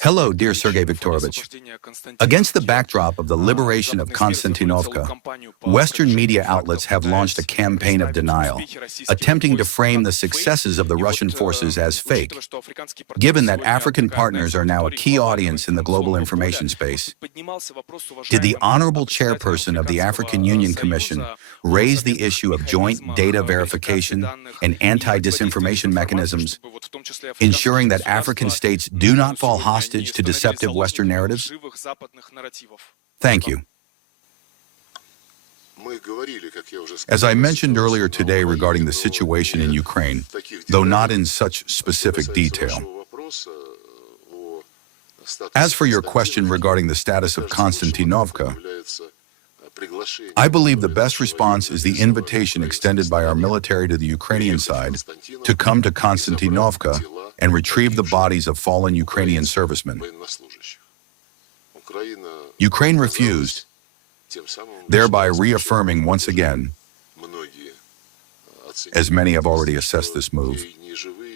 Hello, dear Sergei Viktorovich. Against the backdrop of the liberation of Konstantinovka, Western media outlets have launched a campaign of denial, attempting to frame the successes of the Russian forces as fake. Given that African partners are now a key audience in the global information space, did the Honorable Chairperson of the African Union Commission raise the issue of joint data verification and anti-disinformation mechanisms, ensuring that African states do not fall hostage to deceptive Western narratives? Thank you. As I mentioned earlier today regarding the situation in Ukraine, though not in such specific detail, as for your question regarding the status of Konstantinovka, I believe the best response is the invitation extended by our military to the Ukrainian side to come to Konstantinovka and retrieve the bodies of fallen Ukrainian servicemen. Ukraine refused, thereby reaffirming once again, as many have already assessed this move,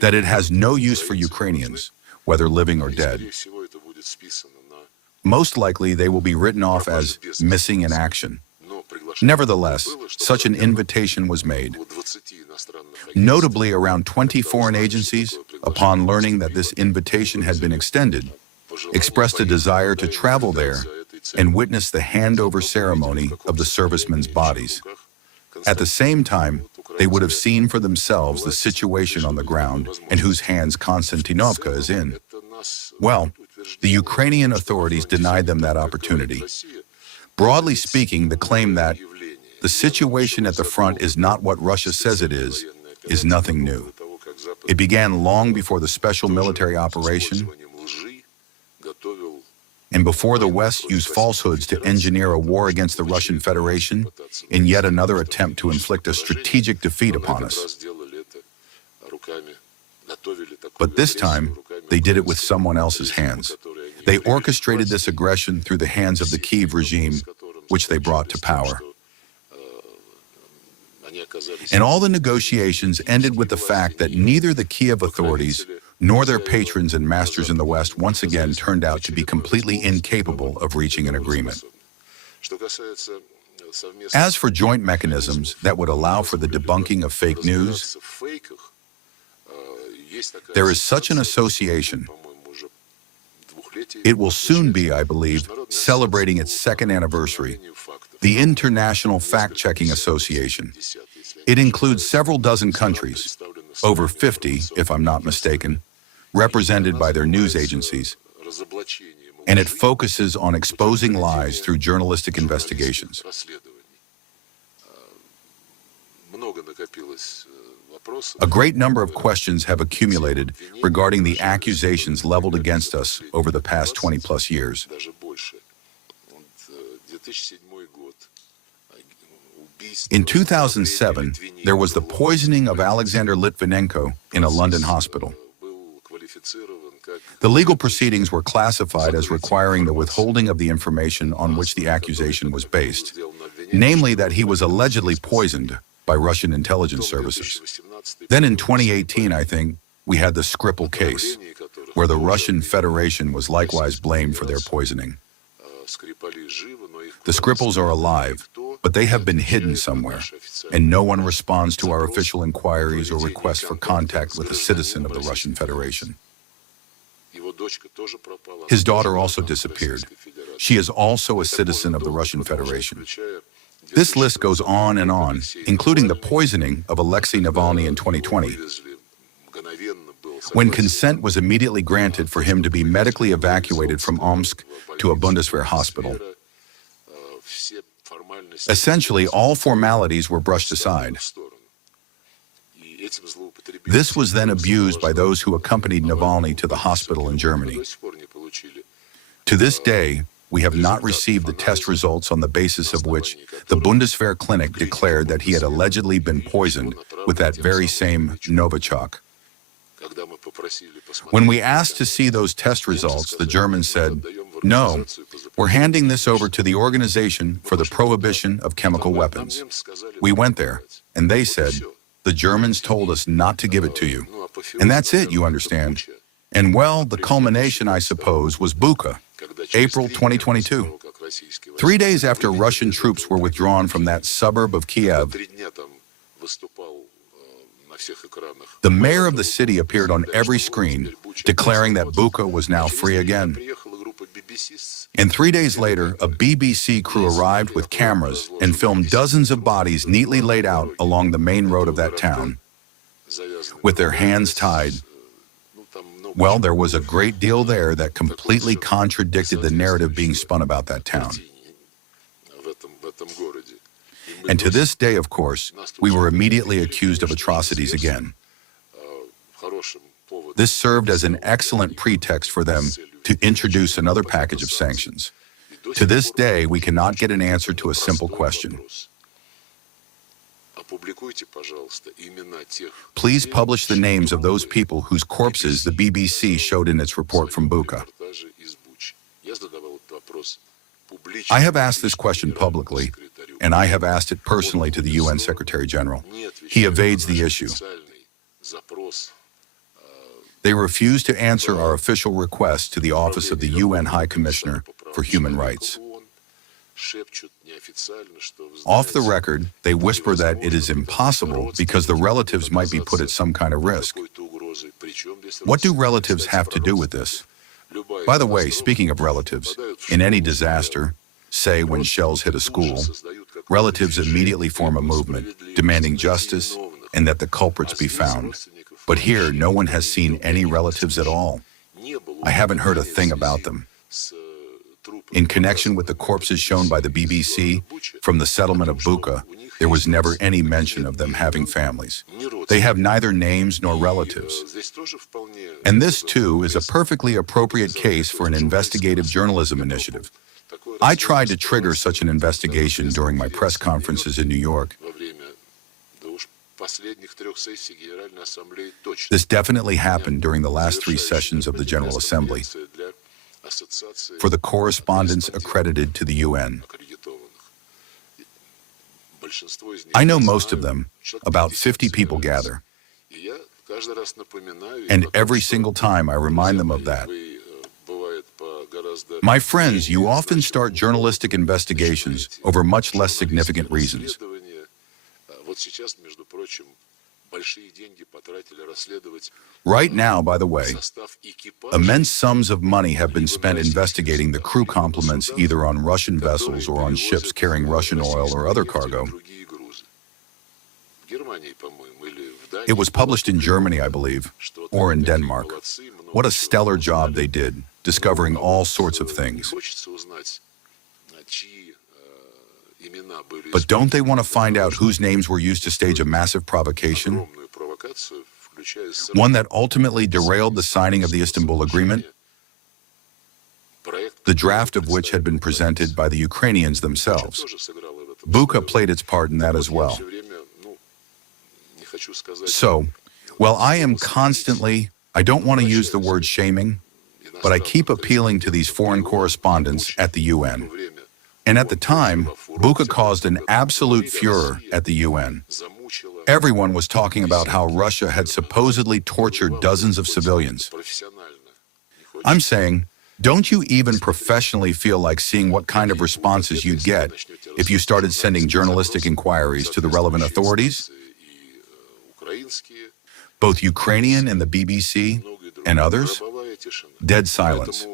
that it has no use for Ukrainians, whether living or dead. Most likely they will be written off as missing in action. Nevertheless, such an invitation was made. Notably, around 20 foreign agencies, upon learning that this invitation had been extended, expressed a desire to travel there and witness the handover ceremony of the servicemen's bodies. At the same time, they would have seen for themselves the situation on the ground and whose hands Konstantinovka is in. Well, the Ukrainian authorities denied them that opportunity. Broadly speaking, the claim that the situation at the front is not what Russia says it is nothing new. It began long before the special military operation and before the West used falsehoods to engineer a war against the Russian Federation in yet another attempt to inflict a strategic defeat upon us. But this time, they did it with someone else's hands. They orchestrated this aggression through the hands of the Kyiv regime, which they brought to power. And all the negotiations ended with the fact that neither the Kyiv authorities nor their patrons and masters in the West once again turned out to be completely incapable of reaching an agreement. As for joint mechanisms that would allow for the debunking of fake news, there is such an association. It will soon be, I believe, celebrating its second anniversary, the International Fact-Checking Association. It includes several dozen countries, over 50, if I'm not mistaken, represented by their news agencies, and it focuses on exposing lies through journalistic investigations. A great number of questions have accumulated regarding the accusations leveled against us over the past 20-plus years. In 2007, there was the poisoning of Alexander Litvinenko in a London hospital. The legal proceedings were classified as requiring the withholding of the information on which the accusation was based, namely that he was allegedly poisoned by Russian intelligence services. Then in 2018, I think, we had the Skripal case, where the Russian Federation was likewise blamed for their poisoning. The Skripals are alive, but they have been hidden somewhere, and no one responds to our official inquiries or requests for contact with a citizen of the Russian Federation. His daughter also disappeared. She is also a citizen of the Russian Federation. This list goes on, including the poisoning of Alexei Navalny in 2020, when consent was immediately granted for him to be medically evacuated from Omsk to a Bundeswehr hospital. Essentially, all formalities were brushed aside. This was then abused by those who accompanied Navalny to the hospital in Germany. To this day, we have not received the test results on the basis of which the Bundeswehr clinic declared that he had allegedly been poisoned with that very same Novichok. When we asked to see those test results, the Germans said, "No, we're handing this over to the Organization for the Prohibition of Chemical Weapons." We went there, and they said, "The Germans told us not to give it to you." And that's it, you understand. And well, the culmination, I suppose, was Bucha, April 2022. 3 days after Russian troops were withdrawn from that suburb of Kiev, the mayor of the city appeared on every screen, declaring that Bucha was now free again. And 3 days later, a BBC crew arrived with cameras and filmed dozens of bodies neatly laid out along the main road of that town, with their hands tied. Well, there was a great deal there that completely contradicted the narrative being spun about that town. And to this day, of course, we were immediately accused of atrocities again. This served as an excellent pretext for them to introduce another package of sanctions. To this day, we cannot get an answer to a simple question. Please publish the names of those people whose corpses the BBC showed in its report from Bucha. I have asked this question publicly, and I have asked it personally to the UN Secretary General. He evades the issue. They refuse to answer our official request to the Office of the UN High Commissioner for Human Rights. Off the record, they whisper that it is impossible because the relatives might be put at some kind of risk. What do relatives have to do with this? By the way, speaking of relatives, in any disaster, say when shells hit a school, relatives immediately form a movement demanding justice and that the culprits be found. But here, no one has seen any relatives at all. I haven't heard a thing about them. In connection with the corpses shown by the BBC from the settlement of Bucha, there was never any mention of them having families. They have neither names nor relatives. And this, too, is a perfectly appropriate case for an investigative journalism initiative. I tried to trigger such an investigation during my press conferences in New York. This definitely happened during the last 3 sessions of the General Assembly for the correspondents accredited to the UN. I know most of them, about 50 people gather, and every single time I remind them of that. My friends, you often start journalistic investigations over much less significant reasons. Right now, by the way, immense sums of money have been spent investigating the crew complements either on Russian vessels or on ships carrying Russian oil or other cargo. It was published in Germany, I believe, or in Denmark. What a stellar job they did, discovering all sorts of things. But don't they want to find out whose names were used to stage a massive provocation? One that ultimately derailed the signing of the Istanbul Agreement, the draft of which had been presented by the Ukrainians themselves. Bucha played its part in that as well. So, while I am constantly, I don't want to use the word shaming, but I keep appealing to these foreign correspondents at the UN. And at the time, Bucha caused an absolute furor at the UN. Everyone was talking about how Russia had supposedly tortured dozens of civilians. I'm saying, don't you even professionally feel like seeing what kind of responses you'd get if you started sending journalistic inquiries to the relevant authorities? Both Ukrainian and the BBC and others? Dead silence.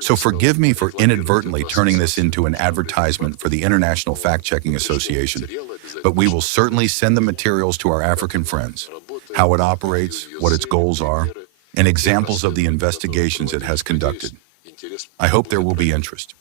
So forgive me for inadvertently turning this into an advertisement for the International Fact-Checking Association, but we will certainly send the materials to our African friends, how it operates, what its goals are, and examples of the investigations it has conducted. I hope there will be interest.